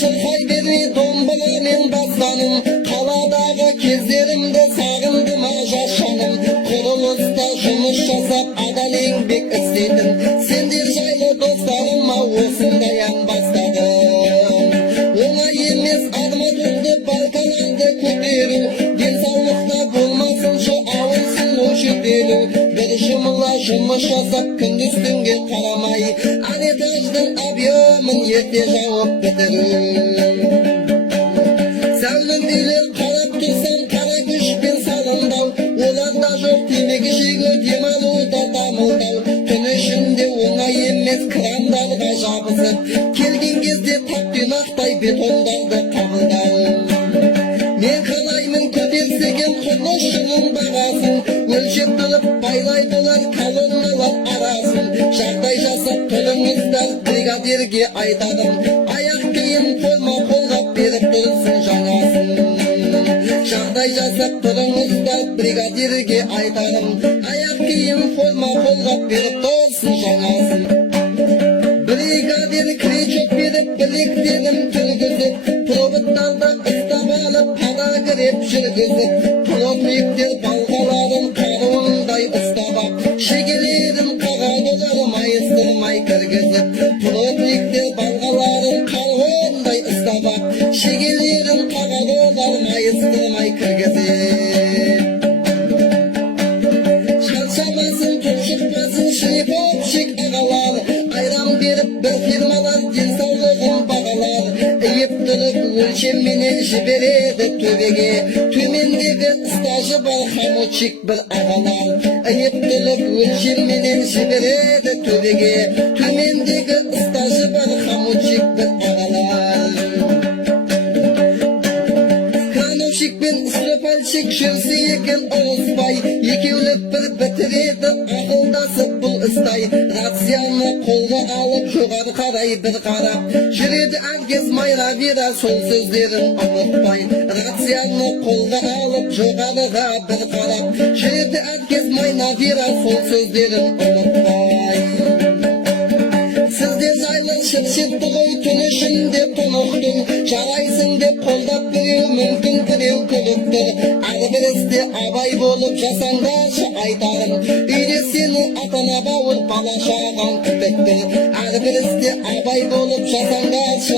şırkay vermey dombalarmen baslanım. Kaladağı kezlerimde sağındım aşaşanım. Kuruluşta жұмыс жасап адал еңбек істедім. Сендер жайлы достарыма осындаян бастадым. Оңай емес арматурды балкаларды көтеру, денсаулықта болмасын şu ауылсын өшіртелу. Bir жұмыла жұмыс жасап күндіз түнге қарамай, ан этаждың объемын ерте жауып бітіру. Зәулім үйлер қарап тұрсам қара күшпен салындау, оларда жоқ темекі шегу, демалуда дамылдау. Түн ішінде оңай емес крандарға жабысып, келген кезде тап-тұйнақтай бетондарды қабылдау. Мен қалаймын көтерсеген құрылысшының бағасын, өлшеп тұрып байлай болар колонналар арасын. Жағдай жасап тұрыңыздар, бригадирге айтадым, аяқ киім қолма-қолға беріп тұрсын жаңасын. Жағдай жасап тұрыңыздар, бригадирге айтадым, аяқ киім қолма-қолға беріп тұрсын жаңасын. Бригадир кричок беріп білектерін түргізіп, проводтарда ұстап алып пана кіреп жүргізіп, плотниктер балғаларын қаруындай ұстап ап, шегелерін қағадылар майыстырмай кіргізіп, плотниктер балғаларын қаруындай ұстап ап, шегелерін қағадылар майыстырмай кіргізіп. Шаршамасын, тұншықпасын шлифовщик ағалар, айран беріп бір фирмалар денсаулығын бағалар. Иіп тұрып өлшемменен жібереді төбеге, төмендегі стажы бар хамучик бір ағалар. Иіп тұрып өлшемменен жібереді төбеге, төмендегі стажы бар хамучик бір ағалар. Крановщик пен стропальщик жүрсе екен ұғыспай, екеулік бір бітіреді ақылдасып бұл істай. Рацияны қолға алып жоғары қарай бір қарап, жүреді әркез майра вера сол сөздерін ұмытпай. Рацияны қолға алып жоғарыға бір қарап, жүреді әркез майра вера сол сөздерін ұмытпай. Сізде жайлы шып-шыпты ғой түн ішінде тұнықтың, жарайсың деп қолдап біреу мүмкін біреу күліктір. Әрбір істе абай болып жасаңдаршы айтарым, үйде сені атана бауыр бала шағаң күтіктір. Әрбір істе абай болып жасаңдаршы